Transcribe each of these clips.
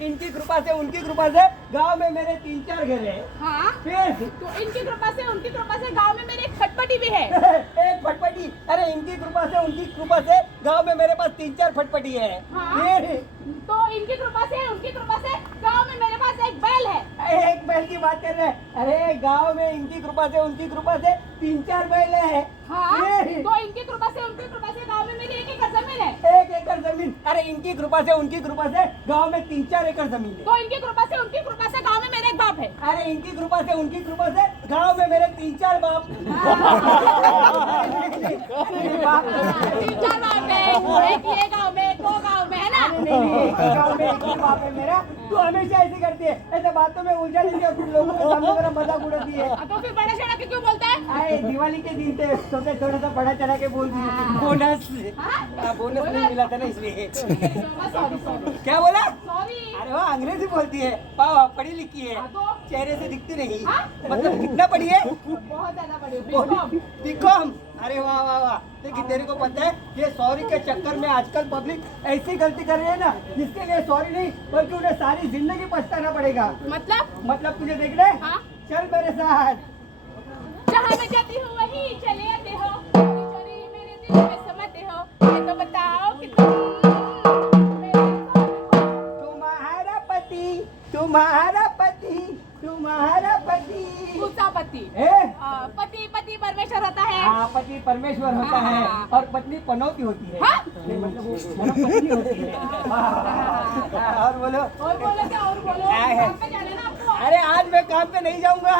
इनकी कृपा से उनकी कृपा से गांव में मेरे 3-4 घर है। हाँ फिर तो इनकी कृपा से उनकी कृपा से गांव में मेरी एक फटफटी भी है। एक फटफटी, अरे इनकी कृपा से उनकी कृपा से गांव में मेरे पास 3-4 फटफटी है। हाँ। फिर तो इनकी कृपा से उनकी कृपा से गांव में मेरे पास एक बैल है। एक बैल की बात कर रहे हैं? अरे गांव में इनकी कृपा से उनकी कृपा से 3-4 बैल है। हाँ फिर तो इनकी कृपा से उनकी कृपा से गांव में मेरी 1 एकड़ जमीन है। 1 एकड़ जमीन, अरे इनकी कृपा से उनकी कृपा से गांव में 3-4 एकड़ जमीन है। तो इनकी कृपा से उनकी कृपा से गांव में मेरा एक बाप है। अरे इनकी कृपा से उनकी कृपा से गांव में मेरे 3-4 बाप। 3-4 बाप है, एक ये गांव में एक वो गांव में, है ना? नहीं, एक ही गांव में एक ही बाप है मेरा। तू हमेशा ऐसी करती है, ऐसे बातों में उलझा लेती है, फिर लोगों के सामने मेरा मजाक उड़ाती है। तो फिर बड़ा चढ़ा के क्यों बोलता है? अरे दिवाली के दिन थे, सोचे थोड़ा सा बड़ा चढ़ा के बोल दी। बोनस, बोनस नहीं मिला था ना इसलिए। सॉरी सॉरी क्या बोला? सॉरी। अरे वाह, अंग्रेजी बोलती है, वाह पढ़ी लिखी है, तो चेहरे से दिखती नहीं। हाँ? मतलब कितना पढ़ी है? बहुत ज्यादा बड़ी हूँ। बीकॉम। अरे वाह वाह वाह, लेकिन तेरे को पता है ये सॉरी के चक्कर में आजकल पब्लिक ऐसी गलती कर रही है ना, जिसके लिए सॉरी नहीं बल्कि उन्हें सारी जिंदगी पछताना पड़ेगा। मतलब तुझे देख रहे? हाँ? चल मेरे साथ। जहाँ मैं जाती हूँ वहीं चले आते हो, चोरी चोरी मेरे दिल में समाते हो, ये तो बताओ कि तुम्हारा पति तुम्हारा पति तुम्हारा पति दूसरा पति ए? पति पति परमेश्वर होता है। हाँ, पति परमेश्वर होता है हाँ। और पत्नी पनौती होती है। हाँ? नहीं, मतलब वो धर्मपत्नी होती है। और बोलो। और बोलो क्या और बोलो? क्या है? काम पे जाना है ना आपको? अरे आज मैं काम पे नहीं जाऊंगा।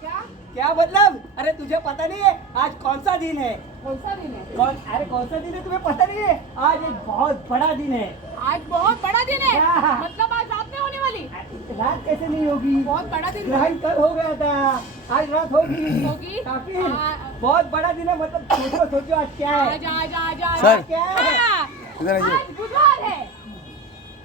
क्या? क्या मतलब? अरे तुझे पता नहीं है आज कौन सा दिन है? कौन सा दिन है? अरे कौन सा दिन है तुम्हें पता नहीं है? आज एक बहुत बड़ा दिन है। आज बहुत बड़ा दिन है। क्या? मतलब आज रात में होने वाली। रात कैसे नहीं होगी? बहुत बड़ा दिन है। ग्रहण कल हो गया था, आज रात होगी। होगी? काफी हाँ। बहुत बड़ा दिन है, मतलब सोचो सोचो आज क्या है? आज सर। क्या है? हाँ, इधर आइए। आज बुधवार है।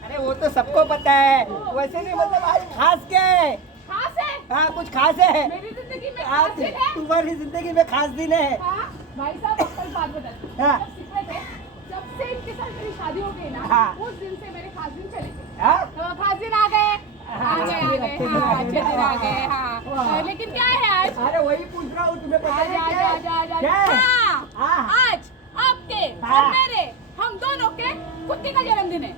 अरे वो तो सबको पता है, वैसे नहीं, मतलब आज खास क्या है? खास है। हाँ कुछ खास है। मेरी जिंदगी में खास आज दिन है। तुम्हारी जिंदगी में खास दिन है। हाँ, भाई साहब कल बात बताती हूँ। हाँ। जब सीखते थे, जब से इनके साथ मेरी शादी हो गई ना, हाँ। उस दिन से मेरे खास दिन चले गए। हाँ? तो खास दिन आ गए। हाँ, आ गए हाँ, अच्छे दिन आ गए हाँ। वाह। लेकिन क्या है आज? अरे वही पूछ रहा हूँ, तुम्हें पता आज है आज क्या है? आज आज आज क्या है? हाँ, हाँ। आज आपके हाँ। और मेरे हम दोनों के कुत्ती का जन्मदिन है।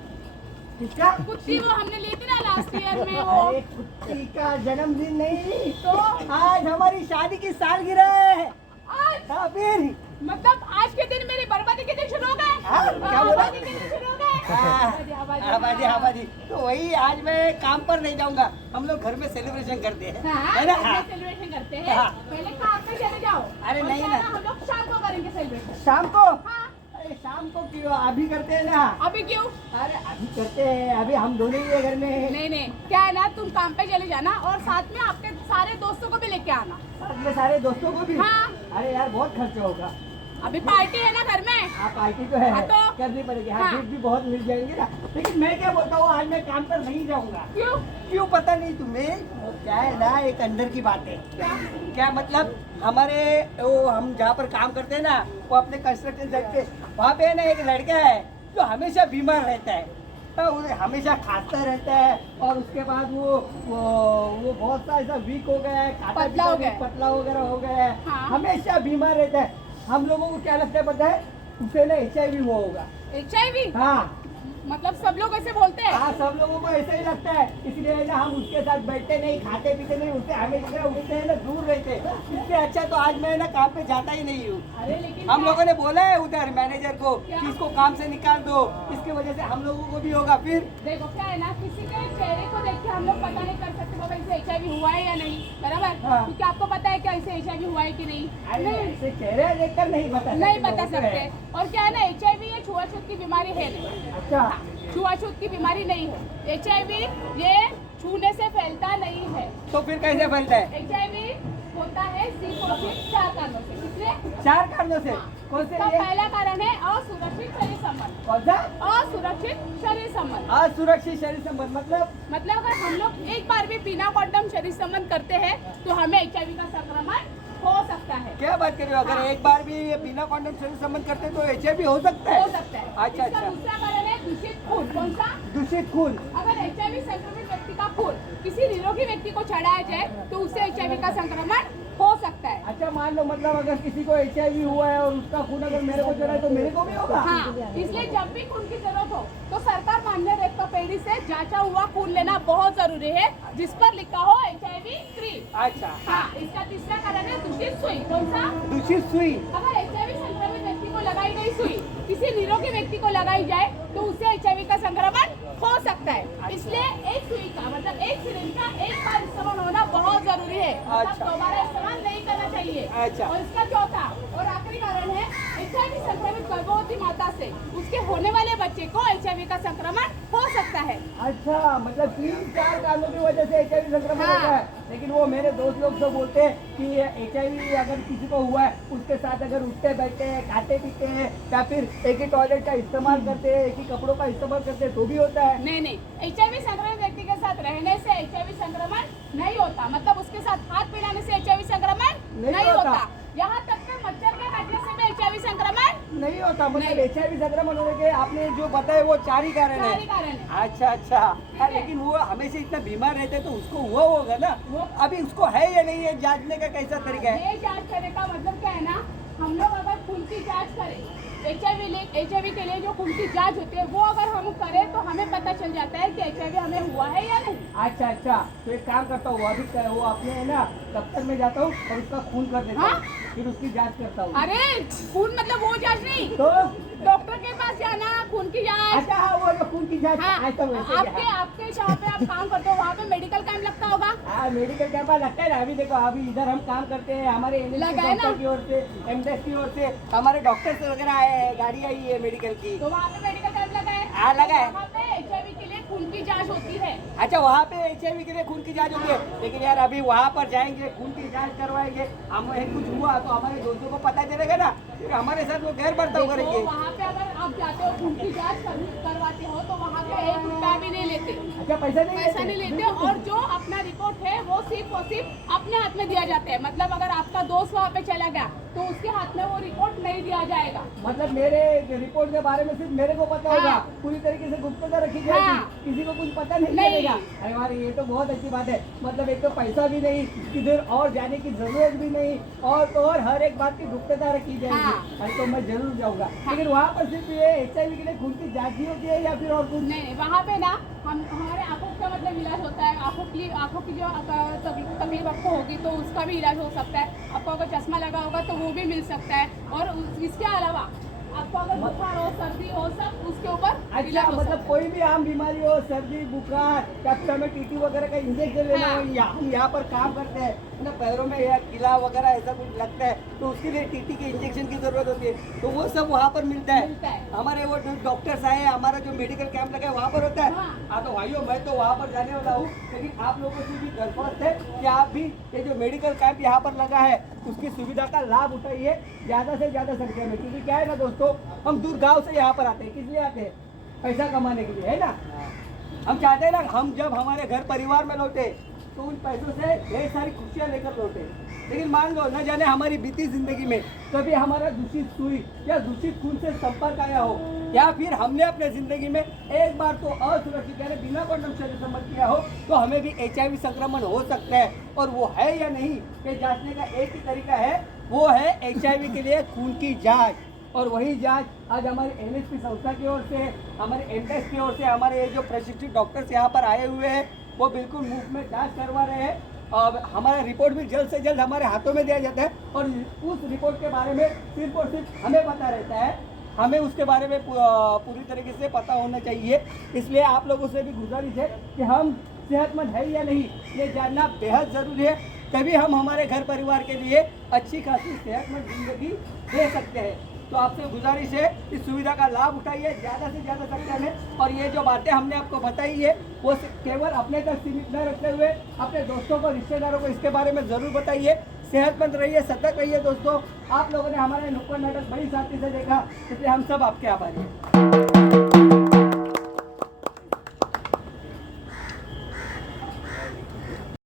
किसका? कुत्ती वो हमने ली थी ना लास्ट ईयर में वो। अरे कुत्ती का जन्मदिन नहीं, तो आज हमारी शादी की सालगिरह है। आज हाँ फिर? मतलब आज के दिन मेरी बर्बादी के दिन शुरू हो गए। हाँ, क्या बोला? आबादी के दिन शुरू हो गए। आबादी आबादी, तो वही आज मैं काम पर नहीं जाऊंगा, हम लोग घर में सेलिब्रेशन करते हैं, हाँ, है ना? घर में हाँ। सेलिब्रेशन करते हैं। हाँ। पहले काम पे चले जाओ। अरे और नहीं क्या ना। हम लोग शाम को करेंगे सेलिब्रेशन। शाम को? हाँ। अरे शाम को क्यों, अभी करते हैं ना। अभी क्यों? अरे अभी करते हैं, अभी हम दोनों ही है घर में। नहीं नहीं, क्या है ना, तुम काम पे चले जाना और साथ में आपके सारे दोस्तों को भी लेके आना। साथ में सारे दोस्तों को भी? हाँ। अरे यार बहुत खर्चा होगा। अभी पार्टी है ना घर में। हाँ पार्टी तो है, हाँ, तो? करनी पड़ेगी। हाँ हाँ। गिफ्ट भी बहुत मिल जाएंगे ना, लेकिन मैं क्या बोलता हूँ, आज मैं काम पर नहीं जाऊंगा। क्यों? क्यों पता नहीं तुम्हें? वो क्या है ना, एक अंदर की बात है। क्या? क्या मतलब, हमारे वो हम जहाँ पर काम करते हैं ना, वो अपने कंस्ट्रक्शन साइट पे, वहाँ पे ना एक लड़का है जो हमेशा बीमार रहता है। तो वो हमेशा खांसता रहता है और उसके बाद वो बहुत सा ऐसा वीक हो गया है, खाता पतला हो पीता गया भी है। पतला वगैरह हो गया है। हाँ। हमेशा बीमार रहता है। हम लोगों को क्या लगता है पता है, उसे ना HIV हुआ होगा। HIV? हाँ मतलब सब लोग ऐसे बोलते हैं। हाँ, सब लोगों को ऐसा ही लगता है, इसलिए है ना हम उसके साथ बैठते नहीं, खाते पीते नहीं, उससे हमेशा उससे है ना दूर रहते। इससे अच्छा तो आज मैं ना काम पे जाता ही नहीं हूँ। अरे लेकिन हम क्या- लोगों ने बोला है उधर मैनेजर को क्या? कि इसको काम से निकाल दो, इसकी वजह से हम लोगों को भी होगा। फिर देखो क्या है ना, किसी के चेहरे को देख के हम लोग पता नहीं कर सकते बाबा इसे HIV हुआ है या नहीं, बराबर? हाँ। क्योंकि आपको पता है क्या इसे HIV हुआ है कि नहीं? अरे ऐसे चेहरे देखकर नहीं बता नहीं बता वो तो है। सकते। और क्या है ना, HIV ये छुआछूत की बीमारी है नहीं। अच्छा, छुआछूत की बीमारी नहीं है। HIV ये छूने से फैलता नहीं है। तो फिर कैसे फैलता है? HIV होता है C-positive 4 कारणों से। कितने? 4 कारणों से। कौन से? इसका ये? पहला कारण है असुरक्षित शरीर संबंध। कौन सा? असुरक्षित शरीर संबंध असुरक्षित शरीर संबंध मतलब अगर हम लोग एक बार भी बिना कॉन्डम शरीर संबंध करते हैं तो हमें HIV का संक्रमण हो सकता है। क्या बात कर रहे हो? अगर हाँ। एक बार भी ये बिना कॉन्डम शरीर संबंध करते हैं तो HIV हो सकता है? हो सकता है। अच्छा इसका अच्छा। दूसरा कारण है दूषित खून। कौन सा? दूषित खून। अगर HIV संक्रमित व्यक्ति का खून किसी निरोगी व्यक्ति को चढ़ाया जाए तो उससे HIV का संक्रमण हो सकता है। अच्छा, मान लो मतलब अगर किसी को HIV हुआ है और उसका खून अगर मेरे को चढ़ा है तो मेरे को भी होगा? हाँ, इसलिए जब भी खून की जरूरत हो तो सरकार मान्य रक्त पेढ़ी से जांचा हुआ खून लेना बहुत जरूरी है, जिस पर लिखा हो HIV फ्री। अच्छा हाँ, इसका तीसरा कारण है दूषित सुई। कौन सा? दूषित सुई। अगर HIV संक्रमित व्यक्ति को लगाई गई सुई किसी निरोगी व्यक्ति को लगाई जाए तो उससे HIV का संक्रमण हो सकता है। इसलिए एक सुई का मतलब एक सिरिंज का एक बार इस्तेमाल होना बहुत जरूरी है, मतलब दोबारा इस्तेमाल नहीं करना चाहिए। अच्छा। और इसका चौथा और आखिरी कारण है HIV संक्रमित गर्भवती माता से उसके होने वाले बच्चे को HIV का संक्रमण हो सकता है। अच्छा, मतलब 3-4 कारणों की वजह से HIV संक्रमण हाँ। होता है। लेकिन वो मेरे दोस्त लोग तो बोलते हैं कि HIV अगर किसी को हुआ है उसके साथ अगर उठते बैठते हैं, खाते पीते हैं या फिर एक ही टॉयलेट का इस्तेमाल करते हैं, एक ही कपड़ों का इस्तेमाल करते हैं तो भी होता है। नहीं, HIV संक्रमित व्यक्ति के साथ रहने से HIV संक्रमण नहीं होता, मतलब उसके साथ हाथ मिलाने से HIV संक्रमण नहीं होता। यहाँ तक कि मच्छर के काटने से भी HIV संक्रमण नहीं होता। मतलब HIV संक्रमण होने के आपने जो बताए वो 4 ही कारण है। अच्छा अच्छा। हाँ, लेकिन वो हमेशा इतना बीमार रहते हैं तो उसको हुआ होगा ना, अभी उसको है या नहीं है जांचने का कैसा तरीका है? ये जांच करने का मतलब क्या है ना, हम लोग अगर खून की जांच करें HIV के लिए जो खून की जांच होती है वो अगर हम करें तो हमें पता चल जाता है कि HIV हमें हुआ है या नहीं। अच्छा अच्छा, तो एक काम करता हूँ अभी वो अपने है ना दफ्तर में जाता हूँ और उसका खून कर देता हूँ, फिर उसकी जांच करता हूँ। अरे खून मतलब वो जांच नहीं, तो डॉक्टर के पास जाना, खून की जांच। अच्छा हाँ, वो जो खून की जांच। हाँ, अच्छा, वैसे ही है। आपके जहाँ पे आप काम करते हो वहाँ पे मेडिकल कैंप लगता होगा। हाँ, मेडिकल कैंप लगता है ना। अभी देखो अभी इधर हम काम करते हैं, हमारे लगा है ना? की ओर से MDES की ओर से हमारे डॉक्टर्स वगैरह आए हैं, गाड़ी आई है मेडिकल की। तो वहाँ पे मेडिकल कैंप लगा है। हाँ, लगा है। वहाँ पे HIV के लिए खून की जांच होती है। अच्छा, वहाँ पे HIV के लिए खून की जांच होती है। लेकिन यार अभी वहाँ पर जाएंगे, खून की जांच करवाएंगे, हमें कुछ हुआ तो हमारे दोस्तों को पता चलेगा ना, फिर हमारे साथ वो गैर बर्ताव करेंगे। वहाँ पे अगर आप जाते हो खून की जांच करवाते हो तो वहाँ पे 1 रुपया भी नहीं लेते। अच्छा, पैसा नहीं लेते और जो अपना रिपोर्ट है वो सिर्फ और सिर्फ अपने हाथ में दिया जाता है। मतलब अगर आपका दोस्त वहाँ पे चला गया तो उसके हाथ में वो रिपोर्ट नहीं दिया जाएगा। मतलब मेरे रिपोर्ट के बारे में सिर्फ मेरे को पता होगा, हाँ। पूरी तरीके से गुप्तता रखी जाएगी। हाँ। किसी को कुछ पता नहीं चलेगा। अरे वाह, ये तो बहुत अच्छी बात है। मतलब एक तो पैसा भी नहीं, किधर और जाने की जरूरत भी नहीं, और हर एक बात की गुप्तता रखी जाएगी। हाँ। अरे तो मैं जरूर जाऊंगा। लेकिन वहाँ पर सिर्फ ये HIV के लिए खून की जांच ही होती है या फिर और कुछ? नहीं, वहाँ पे ना हमारे आँखों का मतलब इलाज होता है। आँखों की जो तकलीफ आपको होगी तो उसका भी इलाज हो सकता है। आपको अगर चश्मा लगा होगा तो वो भी मिल सकता है। और इसके अलावा आपको अगर बुखार हो, सर्दी हो, सब उसके ऊपर अच्छा, इलाज हो सकता मतलब कोई भी आम बीमारी हो, सर्दी बुखार या फिर हमें TT वगैरह का इंजेक्शन लेना हो, हम यहाँ पर काम करते हैं ना, पैरों में या किला वगैरह ऐसा कुछ लगता है तो उसके लिए TT के इंजेक्शन की जरूरत होती है, तो वो सब वहाँ पर मिलता है। हमारे वो डॉक्टर्स आए, हमारा जो मेडिकल कैंप लगा है वहाँ पर होता है। हाँ, तो भाइयों मैं तो वहाँ पर जाने वाला हूँ, लेकिन आप लोगों से भी दरख्वास्त है कि आप भी ये जो मेडिकल कैंप यहाँ पर लगा है उसकी सुविधा का लाभ उठाइए ज़्यादा से ज़्यादा संख्या में। क्योंकि क्या है ना दोस्तों, हम दूर गाँव से यहाँ पर आते हैं, किस लिए आते हैं? पैसा कमाने के लिए, है ना। हम चाहते हैं ना हम जब हमारे घर परिवार में लौटे तो उन पैसों से ढेर सारी खुशियाँ लेकर लौटे। लेकिन मान लो न जाने हमारी बीती जिंदगी में कभी हमारा दूषित सुई या दूषित खून से संपर्क आया हो, या फिर हमने अपने जिंदगी में एक बार तो असुरक्षित यानी बिना कंडोम से संपर्क किया हो, तो हमें भी HIV संक्रमण हो सकता है। और वो है या नहीं ये जांचने का एक ही तरीका है, वो है HIV के लिए खून की जाँच। और वही जांच आज हमारी NSP संस्था की ओर से, हमारे MDES की ओर से हमारे ये जो प्रशिक्षित डॉक्टर्स यहाँ पर आए हुए हैं वो बिल्कुल मुफ्त में जांच करवा रहे हैं। और हमारा रिपोर्ट भी जल्द से जल्द हमारे हाथों में दिया जाता है और उस रिपोर्ट के बारे में सिर्फ और सिर्फ हमें पता रहता है, हमें उसके बारे में पूरी तरीके से पता होना चाहिए। इसलिए आप लोगों से भी गुजारिश है कि हम सेहतमंद है या नहीं ये जानना बेहद ज़रूरी है, तभी हम हमारे घर परिवार के लिए अच्छी खासी सेहतमंद जिंदगी दे सकते हैं। तो आपसे गुजारिश है इस सुविधा का लाभ उठाइए ज़्यादा से ज़्यादा संख्या में। और ये जो बातें हमने आपको बताई है वो केवल अपने तक सीमित न रखते हुए अपने दोस्तों को, रिश्तेदारों को इसके बारे में ज़रूर बताइए। सेहतमंद रहिए, सतर्क रहिए दोस्तों। आप लोगों ने हमारे नुक्कड़ नाटक बड़ी शांति से देखा, इसलिए हम सब आपके आभारी हैं।